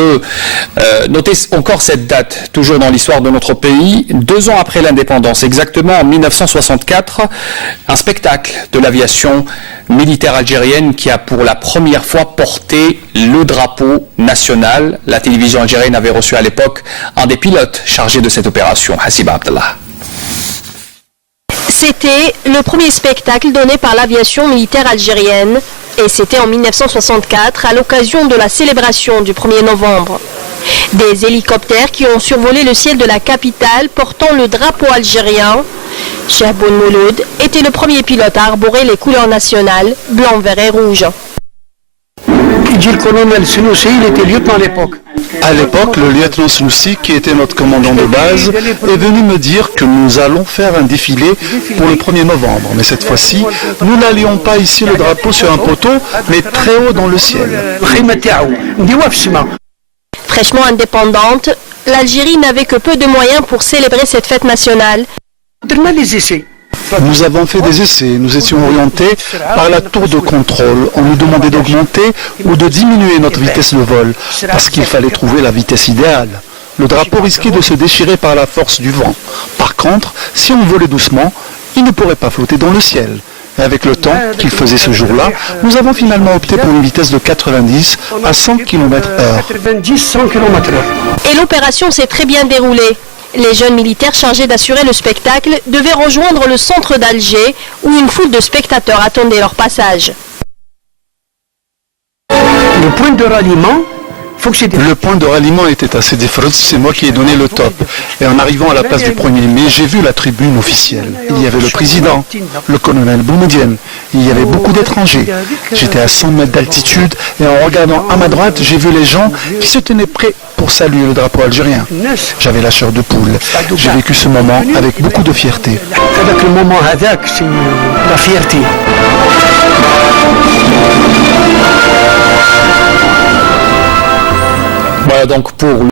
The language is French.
de noter encore cette date, toujours dans l'histoire de notre pays. 2 ans après l'indépendance, exactement en 1964, un spectacle de l'aviation militaire algérienne qui a pour la première fois porté le drapeau national. La télévision algérienne avait reçu à l'époque un des pilotes chargés de cette opération, Hassiba Abdallah. C'était le premier spectacle donné par l'aviation militaire algérienne et c'était en 1964 à l'occasion de la célébration du 1er novembre. Des hélicoptères qui ont survolé le ciel de la capitale portant le drapeau algérien. Chahboun Mouloud était le premier pilote à arborer les couleurs nationales, blanc, vert et rouge. Le colonel Senoussi, il était lieutenant à l'époque. À l'époque, le lieutenant Senoussi, qui était notre commandant de base, est venu me dire que nous allons faire un défilé pour le 1er novembre. Mais cette fois-ci, nous n'allions pas ici le drapeau sur un poteau, mais très haut dans le ciel. Fraîchement indépendante, l'Algérie n'avait que peu de moyens pour célébrer cette fête nationale. Nous avons fait des essais, nous étions orientés par la tour de contrôle. On nous demandait d'augmenter ou de diminuer notre vitesse de vol, parce qu'il fallait trouver la vitesse idéale. Le drapeau risquait de se déchirer par la force du vent. Par contre, si on volait doucement, il ne pourrait pas flotter dans le ciel. Et avec le temps qu'il faisait ce jour-là, nous avons finalement opté pour une vitesse de 90 à 100 km/h. Et l'opération s'est très bien déroulée. Les jeunes militaires chargés d'assurer le spectacle devaient rejoindre le centre d'Alger où une foule de spectateurs attendait leur passage. Le point de ralliement, le point de ralliement était assez défroute, c'est moi qui ai donné le top. Et en arrivant à la place du 1er mai, j'ai vu la tribune officielle. Il y avait le président, le colonel Boumedienne, il y avait beaucoup d'étrangers. J'étais à 100 mètres d'altitude et en regardant à ma droite, j'ai vu les gens qui se tenaient prêts pour saluer le drapeau algérien. J'avais la chair de poule. J'ai vécu ce moment avec beaucoup de fierté. avec le moment avec, c'est la fierté. Voilà donc pour